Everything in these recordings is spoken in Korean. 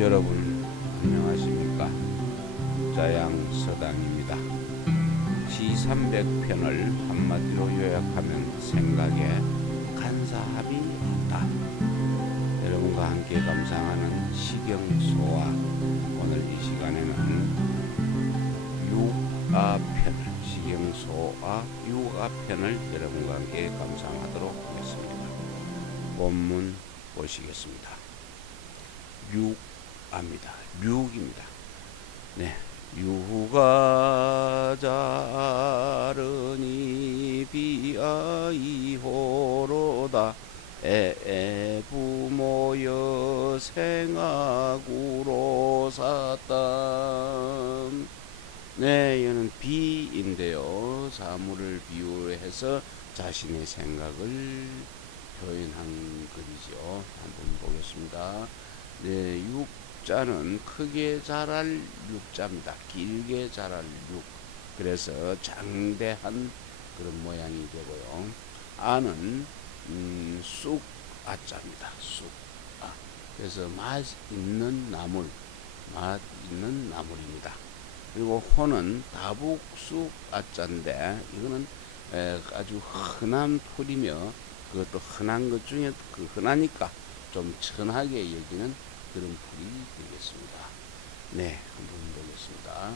여러분 안녕하십니까? 자양서당입니다. 시300편을 한마디로 요약하면 생각에 간사함이 없다. 여러분과 함께 감상하는 시경소와 오늘 이 시간에는 육아편을 시경소와 육아편을 여러분과 함께 감상하도록 하겠습니다. 본문 보시겠습니다. 육 아입니다. 육입니다. 네. 유가 자르니 비아이호로다 에 부모여 생악으로 샀다 네, 이거는 비인데요. 사물을 비유해서 자신의 생각을 표현한 글이죠. 한번 보겠습니다. 네, 육자는 크게 자랄 육자입니다. 길게 자랄 육. 그래서 장대한 그런 모양이 되고요. 아는 음, 쑥 아자입니다. 쑥 아. 그래서 맛 있는 나물, 맛 있는 나물입니다. 그리고 호는 다북쑥 아자인데 이거는 에, 아주 흔한 풀이며 그것도 흔한 것 중에 그 흔하니까 좀 천하게 여기는 그런 풀이 되겠습니다. 네, 한번 보겠습니다.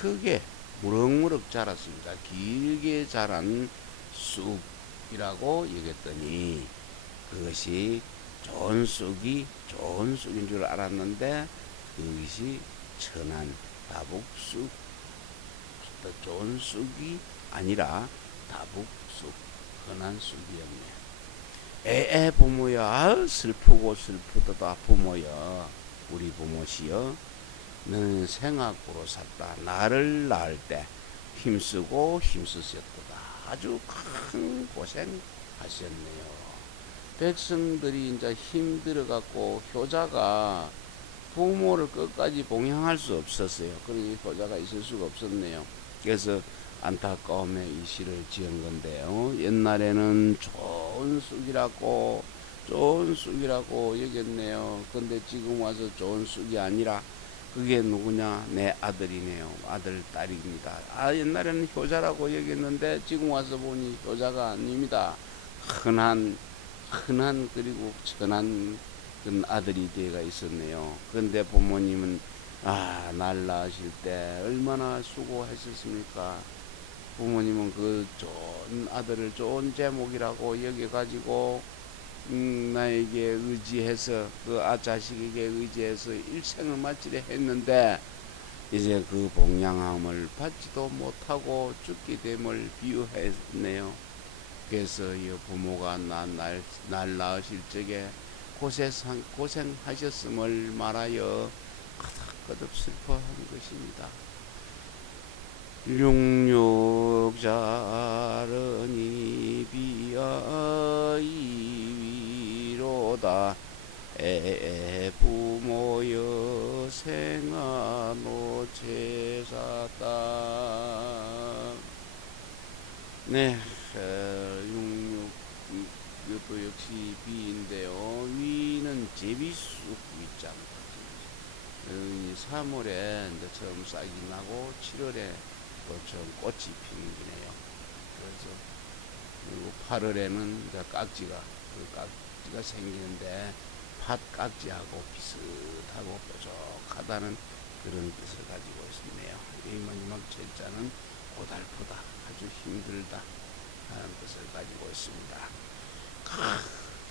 크게 무럭무럭 자랐습니다. 길게 자란 쑥이라고 얘기했더니 그것이 좋은 쑥이 좋은 쑥인 줄 알았는데 그것이 천한 다북쑥 좋은 쑥이 아니라 다북쑥 흔한 쑥이었네. 에에 부모여 아 슬프고 슬프도다 부모여. 우리 부모시여 너는 생악으로 샀다. 나를 낳을 때 힘쓰고 힘쓰셨도다. 아주 큰 고생 하셨네요. 백성들이 이제 힘들어 갖고 효자가 부모를 끝까지 봉양할 수 없었어요. 그러니 효자가 있을 수가 없었네요. 그래서 안타까움에 이 시를 지은 건데요 옛날에는 좋은 쑥이라고 좋은 쑥이라고 얘기했네요. 근데 지금 와서 좋은 쑥이 아니라 그게 누구냐? 내 아들이네요. 아들, 딸입니다. 아, 옛날에는 효자라고 얘기했는데 지금 와서 보니 효자가 아닙니다. 흔한, 흔한 그리고 천한 그런 아들이 되가 있었네요. 근데 부모님은 아, 날 낳으실 때 얼마나 수고하셨습니까? 부모님은 그 좋은 아들을 좋은 제목이라고 여겨가지고 음, 나에게 의지해서 그 아 자식에게 의지해서 일생을 마치려 했는데 이제 그 봉양함을 받지도 못하고 죽게 됨을 비유했네요. 그래서 이 부모가 날, 날, 날 낳으실 적에 고생, 고생하셨음을 말하여 거듭 슬퍼한 것입니다. 육육자르니 비아이 위로다. 에 부모여 생아노 제사다 네 육육 이것도 역시 비인데요. 위는 제비수 위자입니다 3월에 이제 처음 싹이 나고 7월에 또처럼 꽃이 피는기네요. 그래서 그리고 8월에는 이제 깍지가 그 깍지가 생기는데 팥 깍지하고 비슷하고 뾰족하다는 그런 뜻을 가지고 있었네요. 이 마지막 제자는 고달프다, 아주 힘들다 하는 뜻을 가지고 있습니다.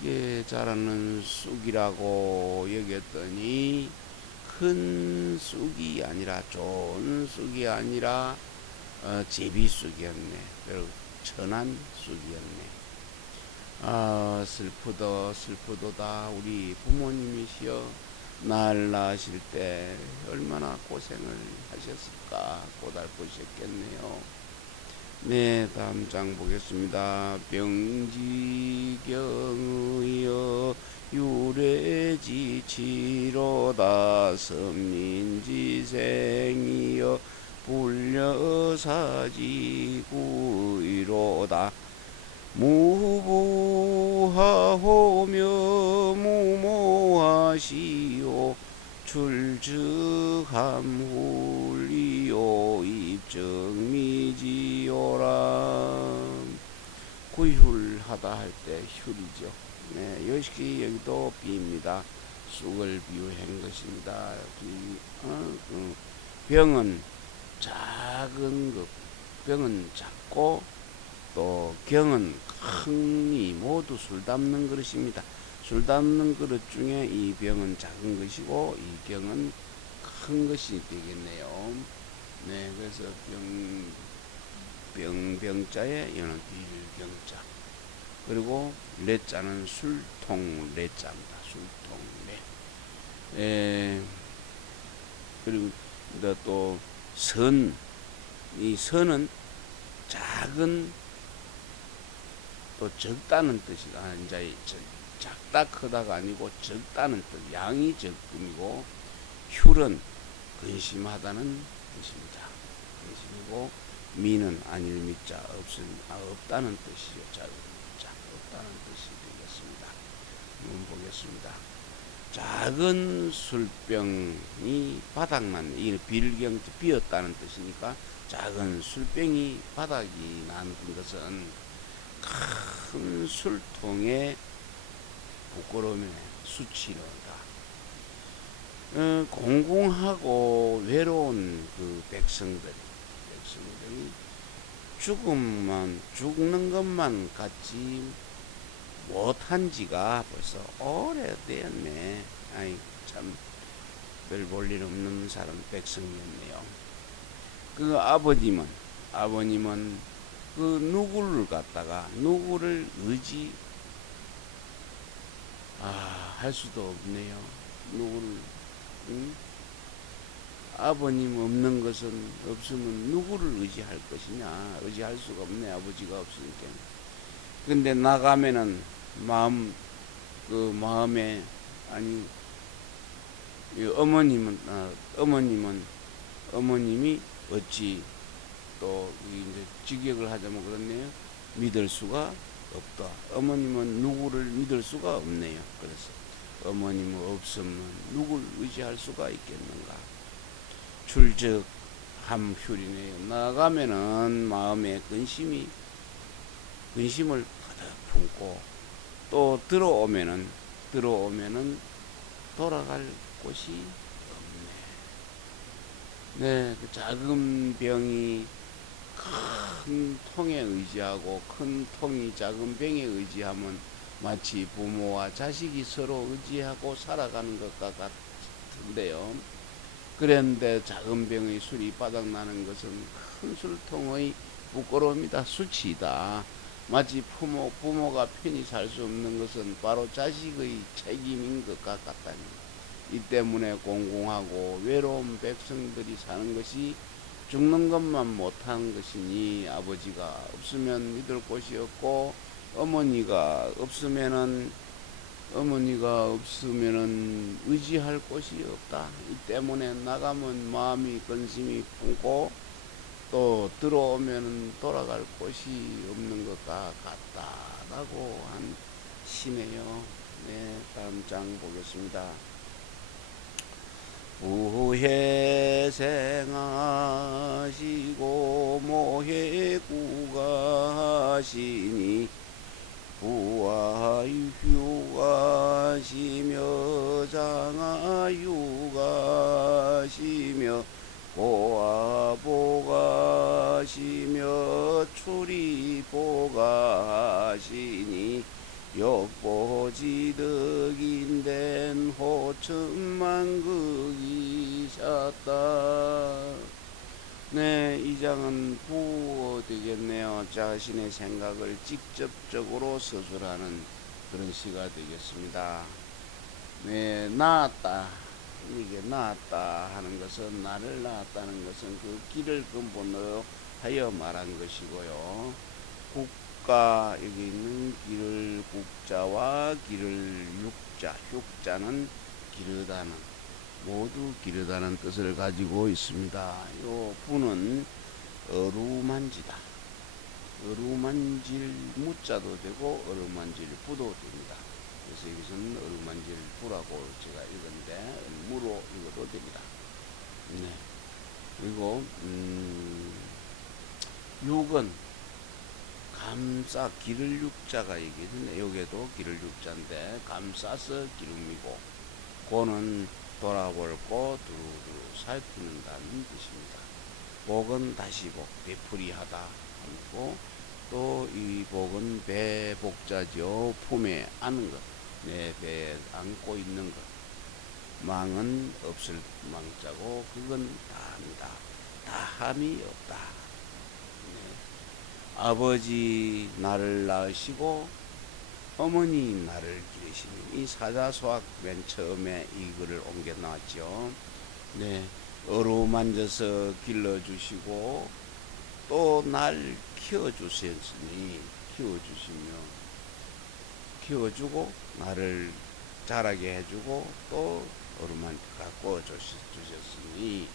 크게 자라는 쑥이라고 얘기했더니 큰 쑥이 아니라 좋은 쑥이 아니라 어, 제비 쑥이었네. 그리고 천한 쑥이었네. 아 슬프도 슬프도다 우리 부모님이시여 날 낳으실 때 얼마나 고생을 하셨을까 고달프셨겠네요. 네 다음 장 보겠습니다. 병지경의여 유래지치로다 선민지생이여 불려사지구이로다 무부하호며 무모하시오 출즈함훌리요 입정미지요라 구휼하다 할 때 휼이죠. 네, 역시 여기도 비입니다. 쑥을 비유한 것입니다. 비, 어, 그 병은 작은 것, 병은 작고 또 경은 큰이 모두 술 담는 그릇입니다. 술 담는 그릇 중에 이 병은 작은 것이고 이 경은 큰 것이 되겠네요. 네, 그래서 병, 병, 병자에 이는 빌경자. 그리고 레자는 술통 레자입니다. 술통 레. 에, 그리고 또 선, 이 선은 작은 또 적다는 뜻이다. 아, 이제 작다 크다가 아니고 적다는 뜻, 양이 적음이고 휼은 근심하다는 뜻입니다. 근심이고 미는 아닐 미자 없은 아, 없다는 뜻이요. 자, 자 없다는 뜻이 되겠습니다. 한번 보겠습니다. 작은 술병이 바닥만 이 빌경 비었다는 뜻이니까 작은 술병이 바닥이 난 것은 큰 술통에 부끄러움에 수치로다. 어, 공공하고 외로운 그 백성들, 백성들이 죽음만 죽는 것만 같이 못한 지가 벌써 오래되었네. 아이 참 별 볼일 없는 사람 백성이었네요. 그 아버님은 아버님은 그 누구를 갖다가 누구를 의지 아, 할 수도 없네요. 누구를 응? 아버님 없는 것은 없으면 누구를 의지할 것이냐 의지할 수가 없네 아버지가 없으니까 근데 나가면은 마음 그 마음에 아니 어머님은 아, 어머님은 어머님이 어찌 또 이제 직역을 하자면 그렇네요. 믿을 수가 없다. 어머님은 누구를 믿을 수가 없네요. 그래서 어머님 없으면 누굴 의지할 수가 있겠는가? 출적 함휴리네요. 나가면은 마음에 근심이 근심을 가득 품고 또 들어오면은 들어오면은 돌아갈 곳이 없네. 네, 그 작은 병이 큰 통에 의지하고 큰 통이 작은 병에 의지하면 마치 부모와 자식이 서로 의지하고 살아가는 것과 같은데요. 그런데 작은 병의 술이 바닥나는 것은 큰 술통의 부끄러움이다, 수치다. 마치 부모, 부모가 편히 살 수 없는 것은 바로 자식의 책임인 것 같다니. 이 때문에 공공하고 외로운 백성들이 사는 것이 죽는 것만 못한 것이니 아버지가 없으면 믿을 곳이 없고 어머니가 없으면은 어머니가 없으면은 의지할 곳이 없다. 이 때문에 나가면 마음이 근심이 품고 또 들어오면은 돌아갈 곳이 없는 것과 같다라고 한 시네요. 네, 다음 장 보겠습니다. 부회생하시고 모해 구가시니 부하휴가시며 장하휴가시며 고아보가시며 출이보가시니 욕보지득인된 호천만극이셨다. 네, 이 장은 부어 되겠네요. 자신의 생각을 직접적으로 서술하는 그런 시가 되겠습니다. 네, 나았다. 이게 나았다 하는 것은 나를 낳았다는 것은 그 길을 근본으로 하여 말한 것이고요. 국 국가 여기 있는 길을 국자와 길을 육자 흉자는 기르다는 모두 기르다는 뜻을 가지고 있습니다. 요 부는 어루만지다. 어루만질 무자도 되고 어루만질 부도 됩니다. 그래서 여기서는 어루만질 부라고 제가 읽었는데 무로 읽어도 됩니다. 네. 그리고 음, 육은 감싸 기를 육자가 얘기했네. 여기에도 기를 육자인데 감싸서 기름이고 고는 돌아볼 고 두루두루 살피는다는 뜻입니다. 복은 다시 복, 되풀이하다 하고 또 이 복은 배 복자죠. 품에 안는 것, 내 배에 안고 있는 것. 망은 없을 망자고 그건 다합니다. 다함이 없다. 네. 아버지 나를 낳으시고 어머니 나를 기르시니 이 사자소학 맨 처음에 이 글을 옮겨 나왔죠. 네, 어루 만져서 길러주시고 또 날 키워주셨으니 키워주시며 키워주고 나를 자라게 해주고 또 어루만 갖고 주셨으니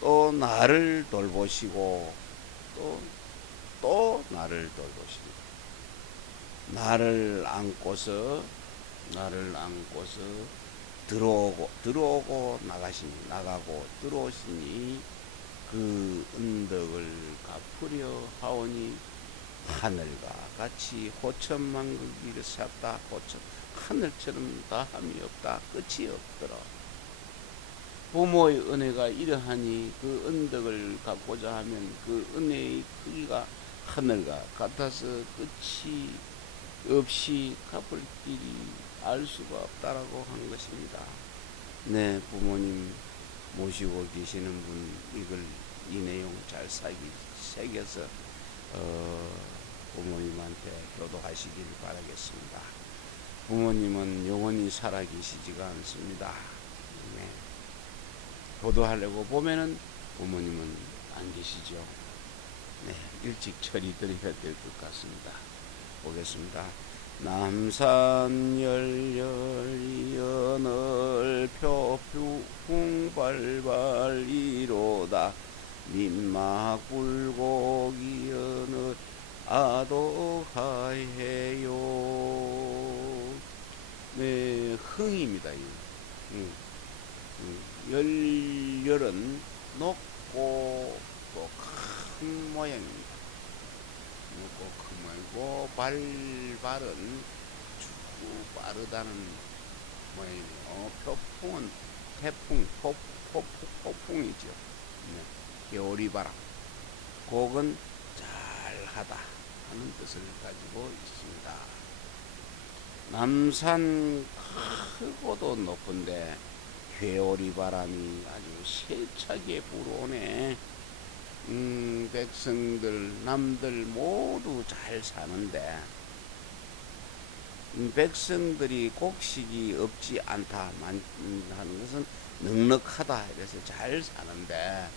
또 나를 돌보시고 또 또 나를 돌보시니 나를 안고서 나를 안고서 들어오고 들어오고 나가시니 나가고 들어오시니 그 은덕을 갚으려 하오니 하늘과 같이 호천만국이를 샀다 호천. 하늘처럼 다함이 없다. 끝이 없더라. 부모의 은혜가 이러하니 그 은덕을 갚고자 하면 그 은혜의 크기가 하늘과 같아서 끝이 없이 갚을 길이 알 수가 없다라고 한 것입니다. 네, 부모님 모시고 계시는 분 이걸 이 내용 잘 새겨서 어, 부모님한테 교도하시길 바라겠습니다. 부모님은 영원히 살아 계시지가 않습니다. 네. 교도하려고 보면은 부모님은 안 계시죠. 네, 일찍 처리 드려야 될 것 같습니다. 보겠습니다. 남산 열렬 연을 표풍발발 이로다 민막 불고기 연을 아도하해요 네 흥입니다 이 응. 응. 열렬은 높고 또 큰 모양입니다 높고 큰 모양이고 발발은 쭉 빠르다는 모양이고 표풍은 태풍 포, 포, 포풍이죠 네. 겨울이 바람 곡은 잘하다 하는 뜻을 가지고 있습니다 남산 크고도 높은데 회오리 바람이 아주 세차게 불어오네. 음, 백성들, 남들 모두 잘 사는데, 음, 백성들이 곡식이 없지 않다 만, 음, 하는 것은 넉넉하다 이래서 잘 사는데,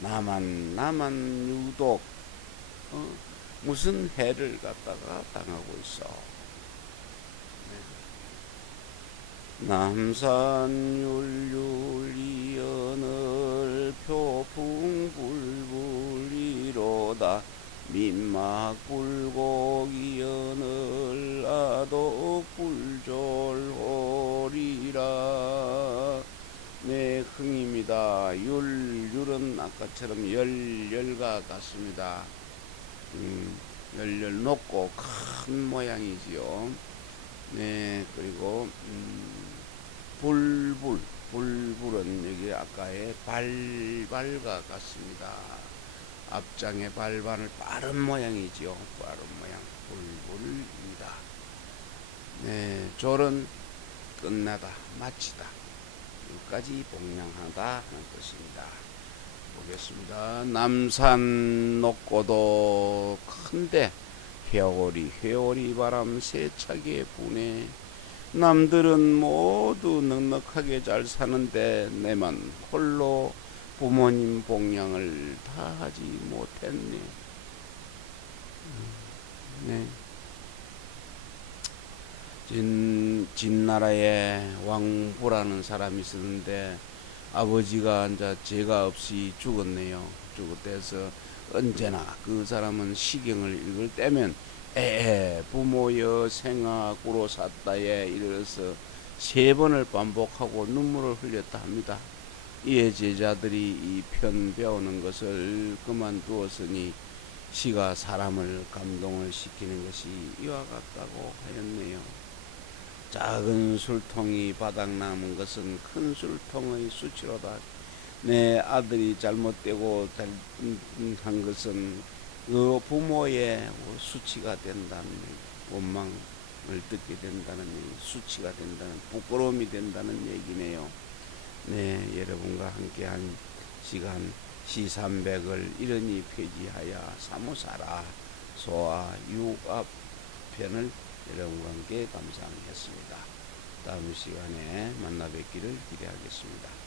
나만, 나만 유독, 어, 무슨 해를 갖다가 당하고 있어. 남산 율율이 연을 표풍 불불이로다. 민막 불고기 연을 아도 꿀졸호리라. 네 흥입니다. 율율은 아까처럼 열열과 같습니다 음, 열열 높고 큰 모양이지요 네 그리고 음, 불불 불불은 여기 아까의 발발과 같습니다. 앞장의 발발을 빠른 모양이지요. 빠른 모양 불불입니다. 네, 졸은 끝나다 마치다 여기까지 복량하다 하는 뜻입니다. 보겠습니다. 남산 높고도 큰데 회오리 회오리 바람 세차게 부네 남들은 모두 넉넉하게 잘 사는데 내만 홀로 부모님 복양을 다 하지 못했네. 네. 진, 진나라에 왕부라는 사람이 있었는데 아버지가 이제 죄가 없이 죽었네요. 죽었대서 언제나 그 사람은 시경을 읽을 때면 에 부모여 생악으로 샀다에 이르러서 세 번을 반복하고 눈물을 흘렸다 합니다. 이에 제자들이 이 편 배우는 것을 그만두었으니 시가 사람을 감동을 시키는 것이 이와 같다고 하였네요. 작은 술통이 바닥 남은 것은 큰 술통의 수치로다. 내 아들이 잘못되고 잘한 것은 그 부모의 수치가 된다는 원망을 듣게 된다는 얘기, 수치가 된다는 부끄러움이 된다는 얘기네요. 네, 여러분과 함께한 시간 시300을 이러니 폐지하여 사무사라 소아 육압 편을 여러분과 함께 감상했습니다. 다음 시간에 만나 뵙기를 기대하겠습니다.